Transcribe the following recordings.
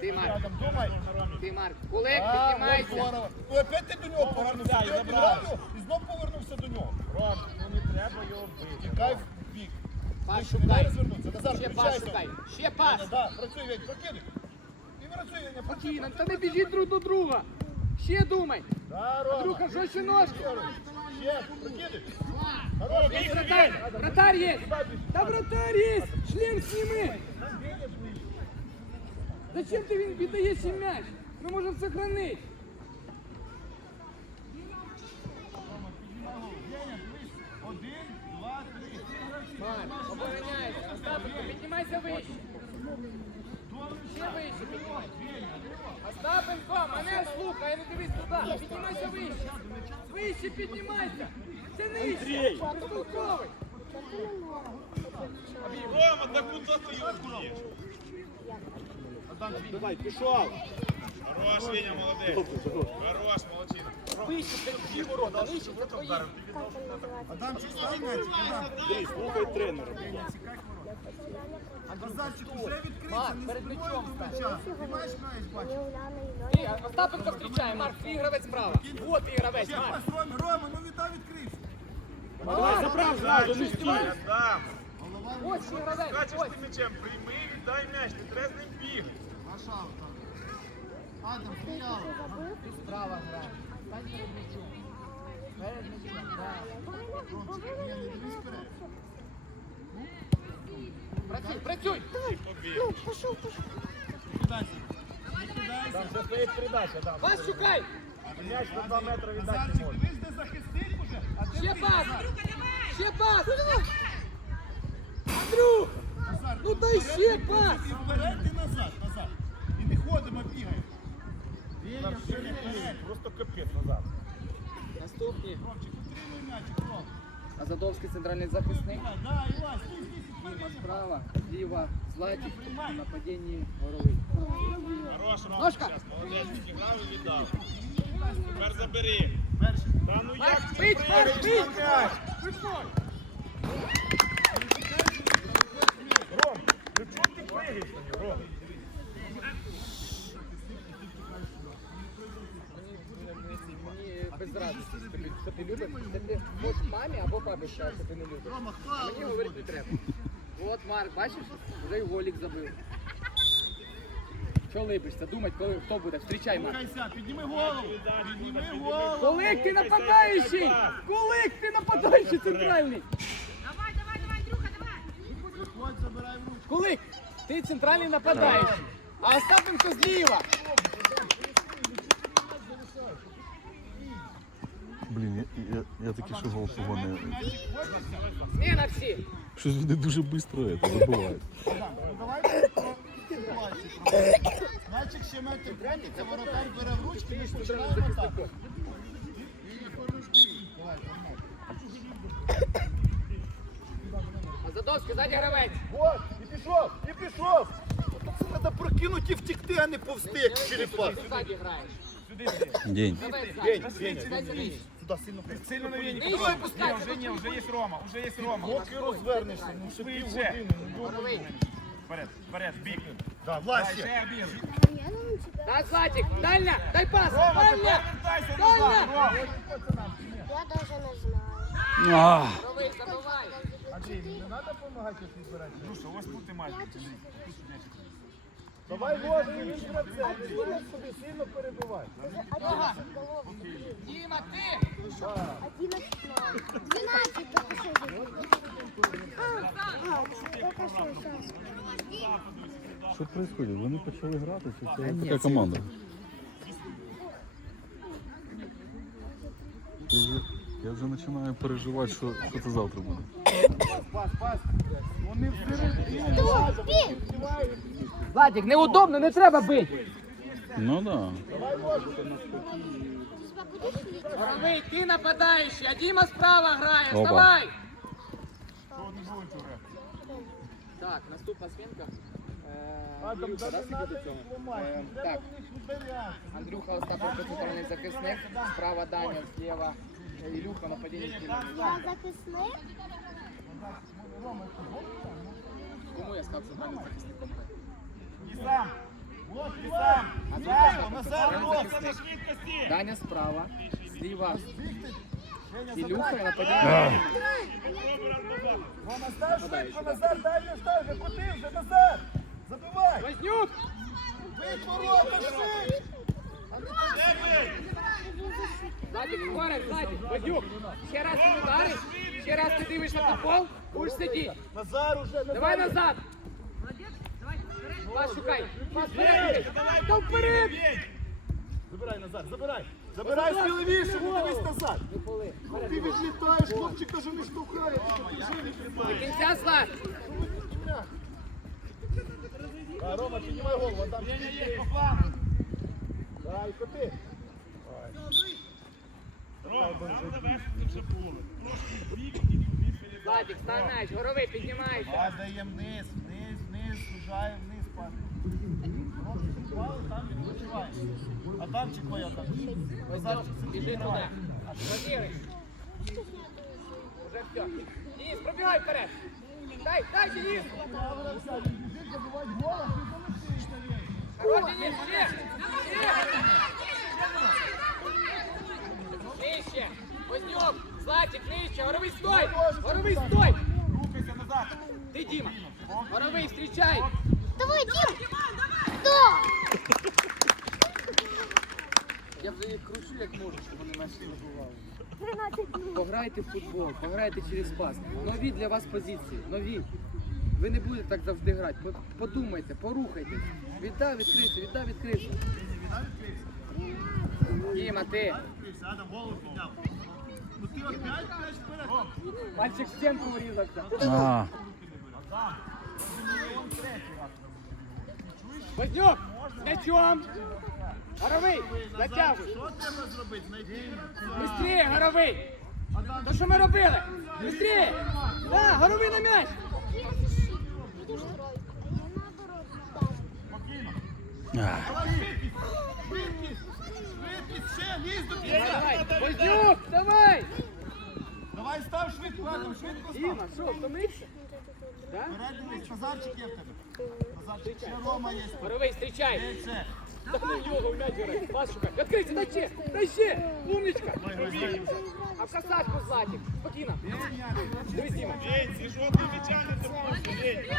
Ти, Марк. Ти, Марк. Кулик, піднімайся. Ну, опять ти до нього повернувся. Ти обіграв і знов повернувся до нього. Ром, ну не треба його бити. Тікай в бік. Пас шукай. Назар, Ще пас включайся. шукай. Ще пас. Да, працюй, Вень, прокидай. І працюй, Веня, працюй. Спокійно, та не біжіть друг до друга. Ще думай. Да, Рома. Андрюха, жорстче ножки. Ще, прокидай. Хорош, Есть вратарь! Вратарь есть! Да вратарь есть! Шлем сними! Зачем він- віддаєш їм м'яч? Ми можемо сохранити. Один, два, три. Ти обороняйся. Остапенко, піднімайся вище. Ще вище піднімайся. Остапенко, мене слухай, не дивись туди. Піднімайся вище. Вище піднімайся. Це нижче. Потолковий. Рома, да куди ти його? Давай, пішов. Хорош, Веня, молодець. Хорош, молодчина. Вище, всі ворота. Вище, це твої. Адамчик, став м'ячик, Адам. Дивись, слухай тренера. Базарчик уже відкрився, не м'ячом до Ти маєш м'яч, бачиш? Ти, Остапенко зустрічає, Марк, твій гравець справа. Вот твій гравець, Марк. Рома, Рома, ну віддай відкрився. Давай, забрав Зразу не стій. Адам, Ось твій гравець, скачеш ти м'ячем, прийми, віддай м'яч, не треба з ним бігати. Машав там. Адам, стояв. Ти справа грає. Стань перед м'ячом. Перед м'ячом, так. Ромчик, ні, не дивись вперед. Працюй, працюй. І побіг. Кидайся. Не кидайся. Там вже стоїть передача, Адам. Пас шукай. М'яч на 2 метри віддати не Назарчик, можна. дивись, де захисник уже, а де Ще ти, пас. Назар? Ще пас. Андрюх. Назар, Ну дай вперед, ще і пас. І вперед, і назад, назад. І не Ходимо, бігаємо. Просто капець назад. Наступні. Ромчик, утримуй м'ячик, Ром. Азадовський центральний захисник. Да, Іван, стій, стій, стій, стій. справа, зліва, Златик, в нападінні Горовий. Хорош, Рома, зараз молодець, відіграв і віддав. Тепер забери. Та ну як ти бить! на м'яч? Ром, ну чого ти приїдеш на нього, Ром? Мені що ти, любиш. Це ти можеш мамі або папі сказати, що ти не любиш. Рома, хто? Мені говорити не треба. От Марк, бачиш, вже й голік забив. Чого липишся? Думать, коли хто буде. Зустрічай, Марк. Рухайся, підніми голову. Підніми голову. Колик, ти нападаючий! Колик, ти нападаючий центральний! Давай, давай, давай, Андрюха, давай! Виходь, забирай в ручку. Колик, ти центральний нападаючий. А Остапенко зліва. Я що гол. М'ячик. Зміна всі. Щось вони дуже швидко це забувають. М'ячик ще метр воротар бере в ручки, ми починаємо так. Азадовський, ззаді гравець. Вот, і пішов, і пішов. Це треба прокинути і втекти, а не повсти, як черепах. Ззаді граєш. Сюди йди. День. Гравець Вень, за ніж. Сюди сильно Сильно на вені. Ні, вже ні, вже є Рома, вже є Рома. Поки розвернешся, ну ще Швидше. півгодини. ну, Вперед, вперед, бік. Да, біг. Так, Златик, дальня, дай пас, Рома, ти дальня, повертайся дальня. назад, Рома. Я даже не знаю. А, Горовий, забивай. Андрій, не треба допомагати як відбирати? Друша, ось тут ти маєш бути, Андрій. Тут сюди. Давай ложи, він гравця, відбирай собі, сильно перебивай. Голов. Діма, ти. Одиннадцать. Двенадцать только что же. А, а, только что сейчас. що відбувається? Вони почали грати, чи це така команда? Я вже, я вже починаю переживати, що, що це завтра буде. Пас, пас. Вони всередині. Златик, неудобно, не треба бити. Ну так. Да. Горовий, ти нападаючий, а Діма справа грає, Опа. вставай. Що одну вулицю грати? Так, наступна свінка. Е, Адам, Андрюха, да да, не сидить треба у цьому? їх ламати, Е, треба Так, в них ударяти. Андрюха Остапенко, центральний захисник, справа Даня, зліва е, Ілюха, нападіння Діма. Я записник. Кому я став центральним захисником? Сам. І сам. Зайво, назад, Це просто. на швидкості. Даня справа, зліва. Ілюха. Ну, настав швидко, назад, дай не став, вже куди, вже назад. Забивай. Вознюк! Бить ворота, швидше. Де ви? Ззаді, скоро, Ще раз ти удариш, ще раз ти дивишся на футбол, будеш сидіти. Назар уже. Давай назад! Пас шукай! Пас вперед! Та вперед! Забирай назад, забирай. Забирай сміливіше, не дивись назад. Ти відлітаєш, хлопчик каже, не штовхає. Ти вже відлітаєш. кінця зла! А, Рома, піднімай голову, там Є, по плану. Дай, коти. Рома, там завершиться вже було. Трошки бік і. Владик, стань горовий, піднімайся! Падає вниз, вниз, вниз, сужає вниз, А там чи твоя там? Назад чи Біжи туди. Владимир. Уже все. Денис, пробігай вперед. Дай, дай, Денис. Хорош, Денис, ще. Нижче. Вознюк, Златик, нижче. Горовий, стой. Горовий, стой. Рухайся назад. Ти, Дима. Горовий, встречай. Давай, Дім! Хто? Я вже їх кручу, як можу, щоб вони наші забували. 13 минут. Пограйте в футбол, пограйте через пас. Нові для вас позиції, нові. Ви не будете так завжди грати. По- Подумайте, порухайтесь. Віддай відкрити, віддай відкрити. Діма, ти. Мальчик в стінку врізався. А, Вознюк, м'ячом. Горовий, затягуй. Що треба зробити? Знайти. Быстрее, горовий. То що ми робили? Быстрее. Да, горовий на м'яч. Вознюк, давай. Давай став швидко, швидко став. Діма, що, втомився? Вперед дивись, є в тебе. Назарчик, ще Рома є. Горовий, встречай. Є ще. Так не нього в м'яч грай. Пас шукай. Відкрийся, дай ще, дай ще. Умничка. А в касатку Златик. Спокійно. Дивись, Діма. Ей, ці жовті м'яча не допустять. Ей.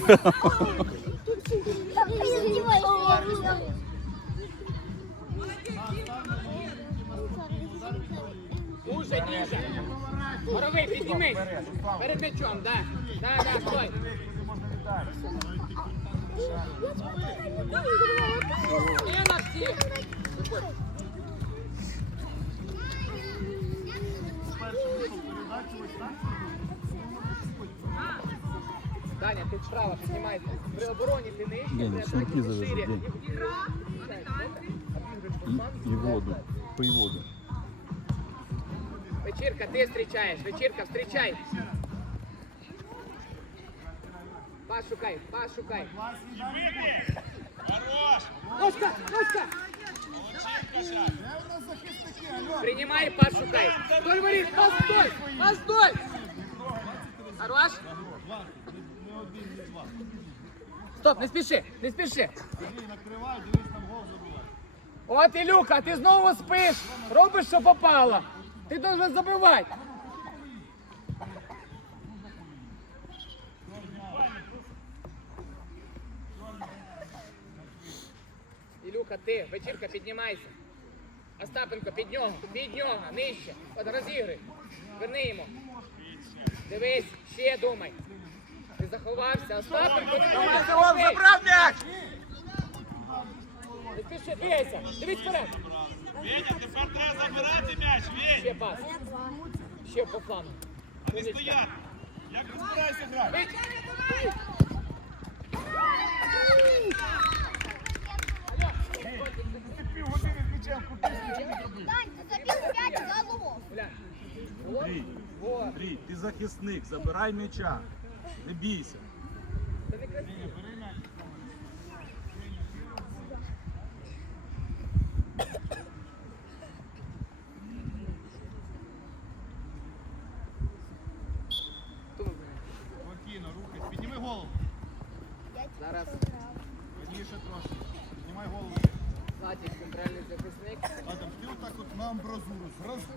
Уже піднімись. Перед м'ячом, да. Да, да, стой. Не на всіх. Виходь. Даня, ти справа, піднімайся. При обороні ти нижче, День, при сумки атаці ти завези, шире. день. І, і воду. Пий воду. Вечірка, ти зустрічаєш, вечірка, встрічай. Пас шукай, пас шукай. Вибіг. Хорош. Ножка, ножка. Молодчинка, Жак. Де у нас захисники, алло? Принимай, пас шукай. Стой, Борис, пас стой, пас стой. Хорош. Стоп, не спіши, не спіши. Сергій, накривай, дивись, там гол забивай. От Ілюха, ти знову спиш, робиш, що попало. Ти должен забивати. Ілюха, ти, вечірка, піднімайся. Остапенко, під нього, під нього, нижче. От розігри. Верни йому. Дивись, ще думай. Ти заховався, Остапенко, ти забрав м'яч. Не спіши, двигайся, дивись вперед. Веня, тепер треба забирати м'яч, Вень. Ще пас. Ще по флангу. А не стояти. Як ти збираєшся грати? Ти півгодини з м'ячем купив. Дань, забил 5 голов. Бля. Андрій, Вот. Андрій, ти захисник, забирай м'яча. Не бійся. Це не красиво.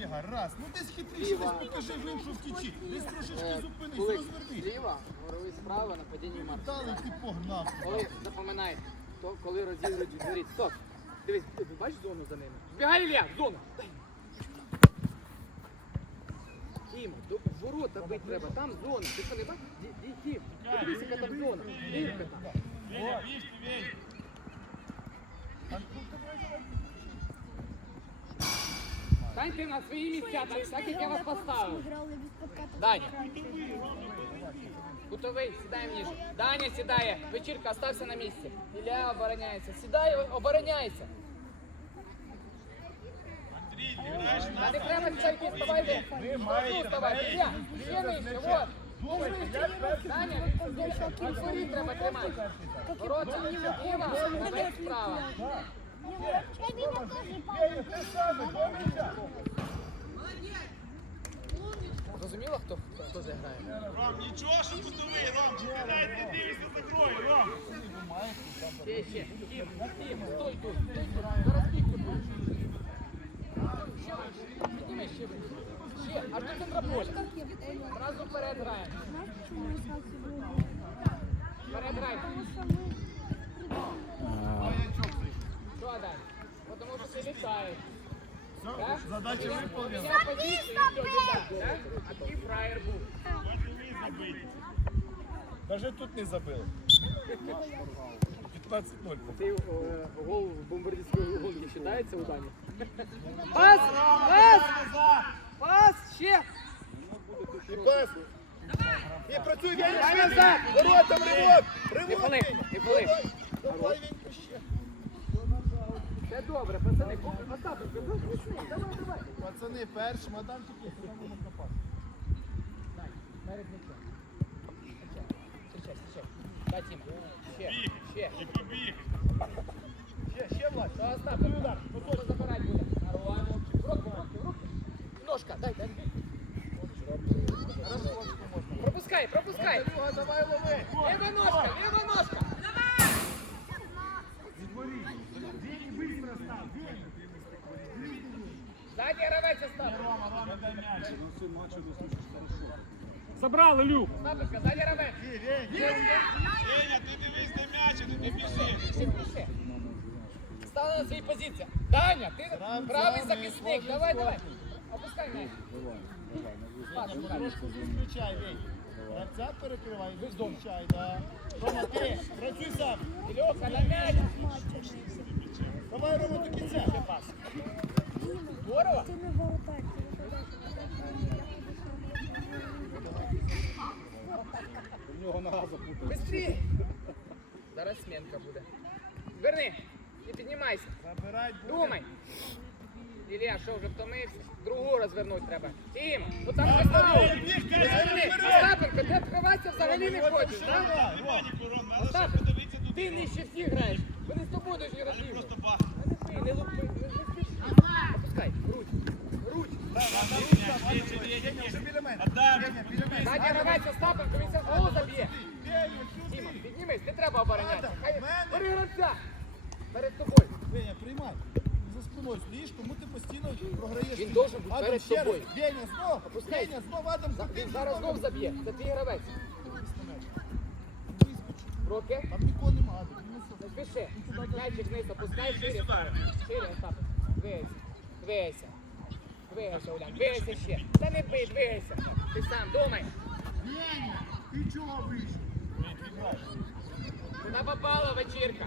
Ігор, раз. Ну десь хитріше, десь покажи глибшу втічі. Десь трошечки зупинись, Кулик розвернись. зліва, горовий справа, нападіння Марка. Дали ти погнав. Коли запам'ятай, то коли розігрують відворіть. Стоп. Дивись, ти бачиш зону за ними? Бігай, Ілля, в зону. Діма, до ворота бить треба, там зона. Ти що не бачиш? Ді- ді- Дім, подивись, яка там зона. Дірка там. Веня, бігти, Веня. Станьте на свої місця, так, так як я вас поставив. Даня. Кутовий, сідай ніж. Даня сідає. Вечірка, остався на місці. Ілля обороняється. Сідай, обороняйся. Андрій, ти граєш на не треба йти, вставай де. Вставай, Ілля, ще нижче, вот. Даня, кінцеві треба тримати. Ворота, ліва, справа. Зрозуміло, хто, хто заграє? Ром, нічого, що кутовий, Ром, чи ти навіть не дивишся за грою, Ром. Ще, ще. Тім, стой тут, стой тут. Зараз тут. Ще. Підніми ще. Ще, аж до центра поля. Зразу вперед граємо. Вперед граємо. Потому что мы Що далі? Потому що ти літаєш. Все, задача виповнена. Я позицію і все, літаєш. так? А ти фраєр був. Даже тут не забили. 15-0. Цей гол в бомбардівської гонки вважається у Дані? Пас! Пас! Пас! Ще! І пас. І працюй, швидше. назад! Воротам, ривок. Не Ривок, пали, Веня. пали. Давай, ще. Все добре, пацани, Остапенко, будь весни, давай, давай. Пацани, першим, а там тільки там воно копати. Дай, перед м'ячем. Ще, ще, ще. Дай, Тіма. Ще, ще. Який біг. Ще, ще, Влад. Що Остапенко? Хто забирати буде? Нормально. В руки, в руки, в руки. Ножка, дай, дай. Пропускай, пропускай. Давай, лови. Ліва ножка, ліва ножка. Сзади гравець Остап. Забрали, Люк. Остапенко, сзади гравець. Веня, ти дивись на м'яч, ти не біжиш. Ще. Стала на своїй позиції. Даня, ти правий захисник. Давай, давай. Опускай м'яч. Шукай. Включай, Вень. Гравця перекривай, включай, да. Рома, ти, працюй сам. Ілюха, на м'яч. Давай, Рома, до кінця. Здорово. ты на воротах. Быстрее. Зараз сменка буде. Верни. І піднімайся. Думай. Ілля, що вже втомився? Другу розвернути треба. Тім, ну там поставив. Остапенко, ти відкриватися взагалі не хочеш, так? Давай, Ром. Остап, ти нижче всіх граєш. Вони з тобою дуже не ти, не лупи, не не. Опускай, грудь, грудь. Ззаді гравець Остапенко, він зараз гол заб'є. Діма, піднімись, не треба обороняти. Хай бери гравця. Перед тобою. Веня, приймай. За спиною стоїш, тому ти постійно програєш. Він должен бути перед тобою. Веня, знов. Веня, знов, Адам, крути, Він зараз знов. заб'є. Це твій гравець. Руки. Там нікого нема, Адам. він не спіши. М'ячик вниз, опускай шире. Шире, Остапенко. Двигайся. Двигайся. Двигайся, Улян. Двигайся ще. Та не бий, двигайся. Ти сам думай. Веня, ти чого вийшов? Куди попала вечірка?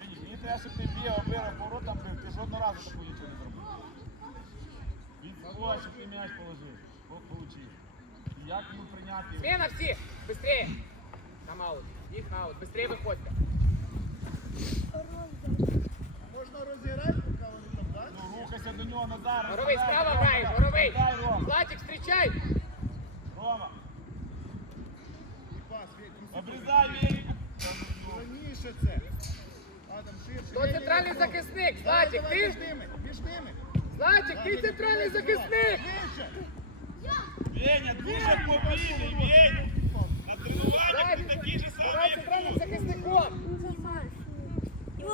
Мені треба, щоб ти бігав, вирав воротам, бив. Ти жодного разу такого нічого не зробив. Він щоб ти м'яч положив. Получив. І як йому прийняти? його? Всі. Быстрее. Там аут. Їх на аут. Быстрее виходьте. Можна розіграти, поки вони там, так? Ну, рухайся до нього назад. Горовий, справа граєш. Горовий. Дай, Ром. Рома, обрізай Веньку. раніше це. Хто центральний захисник? Златик, ти? Між ними, між ними. Златик, ти центральний захисник. Веня, дуже повільний, Веня. На тренуваннях ти такий же самий, Давай як центральним тут. захисником.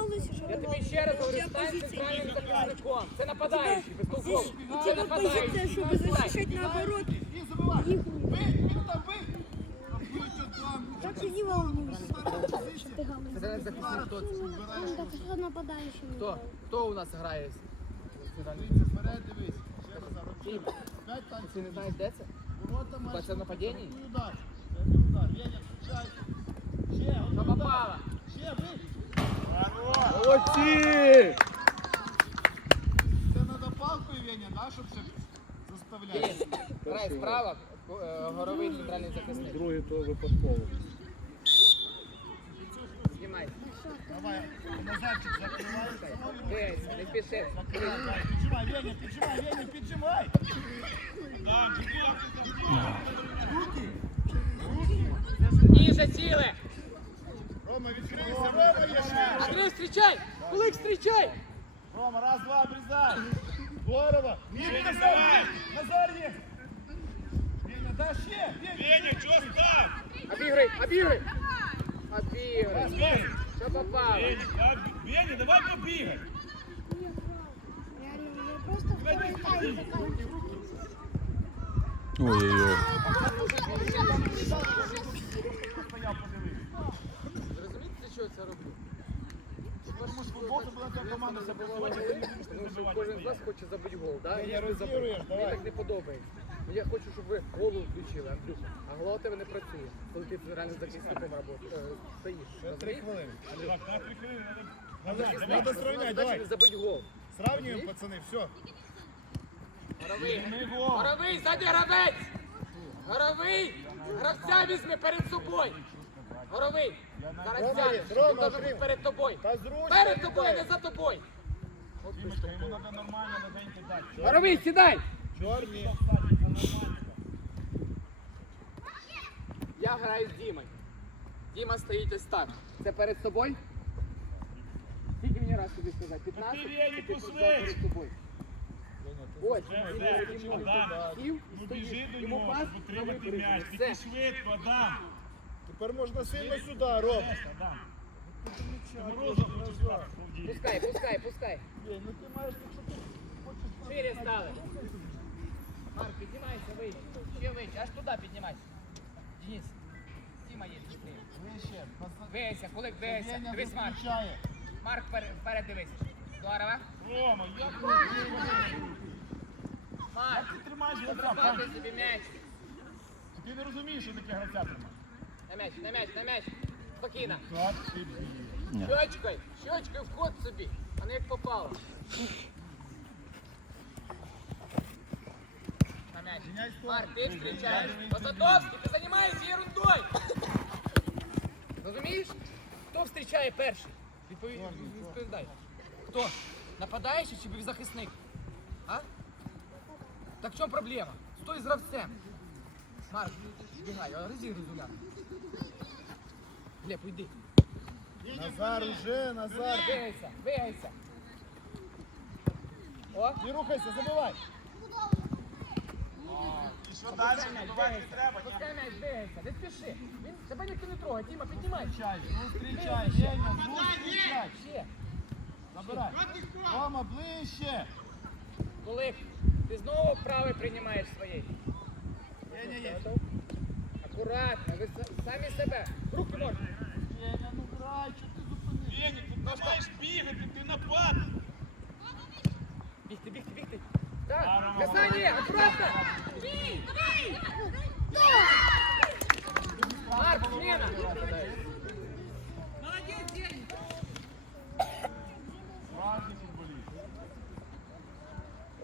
Ну, за фальш. Его сомневалась, что Я тобі ще раз говорю, стань центральним захисником. Це нападаючий, безтолково. Здесь Це типа позиция, нападаючий. чтобы защищать наоборот. І забивай. Их Ви, він там ви. Там будуть там. так и не волнуйся. Что ты говоришь. Центральний захисник хто це? Он так что нападающим. Хто? Хто у нас грає? Дивіться, вперед, дивись. Ще назад. Тім. П'ять танців. Ти не знаєш, де це? Ворота маєш. Це в нападінні? Прямий удар. Прямий удар. Веня, включайся. Ще, Що готовий удар. попало? Ще, ви. Молодці! Це треба палкою, Веня, да, щоб ще заставляти. Грай справа, е, горовий центральний захисник. Другий то випадково. Знімай. Давай, Назарчик, закривай. Не давай. Піджимай, Веня, піджимай, Веня, піджимай. Ніже сіли! Рома, відкрийся, Рома, є ще. Андрій, зустрічай! Кулик, зустрічай! Рома, раз, два, обрізай. Здорово. Ні, Назар, є. Назар є. Веня, да, ще. Веня. Веня, чого став? Обіграй, обіграй! Обіграй! Що попало? Веня, так, Веня, давай побігай. Реально, у меня просто второй тайм заканчивается. Ой-ой-ой. Стояв, Команда, це. Ну, що кожен з вас хоче забити гол, так? Ні, розігруєш, Мені давай. так не подобається. Ну, Я хочу, щоб ви голову включили, Андрюха. А голова у тебе не працює, коли ти реально захисником роботи- е, стоїш. Три Розумієш? хвилини. Так, на три хвилини Захисник, сравнять, не давай. забити гол. Сравниваем, пацаны, все. Горовий, горовий, ззаді гравець! Горовий! Гравця візьми перед собою! Горовий! Рома. бути перед тобою! Та зручно. Перед тобою, не за тобою! Горовий, сідай! Чорні. Я граю з Дімою. Діма стоїть ось так. Це перед собою? Скільки мені раз тобі сказати? 15? Ти, Вені, Чи ти перед собою? Ось, Сів Ну біжи до нього, випередження. м'яч. Тільки швидко, Адам. Тепер можна сильно сюди, спати. Пускай, пускай, пускай. Ну ти маєш, якщо ти хочеш Шире стали. Марк, піднімайся вище. Ще вище, аж туди піднімайся. Денис, Діма є. швидше. вище. Вися, кулик, вися. Дивись, Марк. Марк, вперед, вперед дивись. Здорово. Рома, як Марк, ти тримаєш гравця? собі м'яч. Ти не розумієш, що таке гравця тримає. На м'яч, на м'яч, на м'яч. Спокійно. Так, ти бій. Щочкою, щочкою вход собі, а не як попало. На м'яч. Марк, ти встречаєш. Посадовський, ти займаєшся ерундой. Розумієш? Хто зустрічає перший? Відповідь, відповідай. Хто? Нападаючий чи захисник? А? Так в чому проблема? Стой з гравцем. Марк, бігай, а розігруй зуля. Глеб, уйди. Назар уже, Назар. Бігайся, бігайся. О, Не рухайся, забивай. І що далі? Не треба. Пускай м'яч бігається, не спіши. Він тебе ніхто не трогає. Діма, піднімай. Зустрічай, зустрічай, Веня, зустрічай. Ще. Забирай. Рома, ближче. Кулик, ти знову правий приймаєш своєї. Веня є. Акуратно, ви самі себе. Руки можна. Веня, ну грай, що ти зупинив? Веня, ти не маєш бігати, ти напад. Бігти, бігти, бігти. Так, касання, акуратно. Марк, зміна. Справжній футболіст.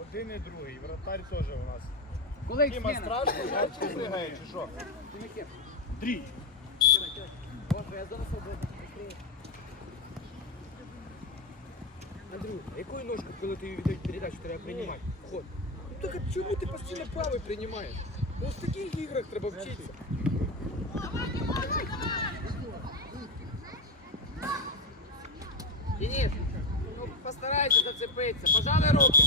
Один і другий, вратарь теж у нас. Кулик, Діма, зміна. страшно, мальчик пригає, чи що? Дрій. Боже, я зону свободу. Андрю, якою ножкою, коли ти віддають передачу, треба приймати? Ход. Ну так а чому ти постійно правий приймаєш? Ну в таких іграх треба вчитися. Денис, ну постарайся зацепитися. Пожали руки. Руки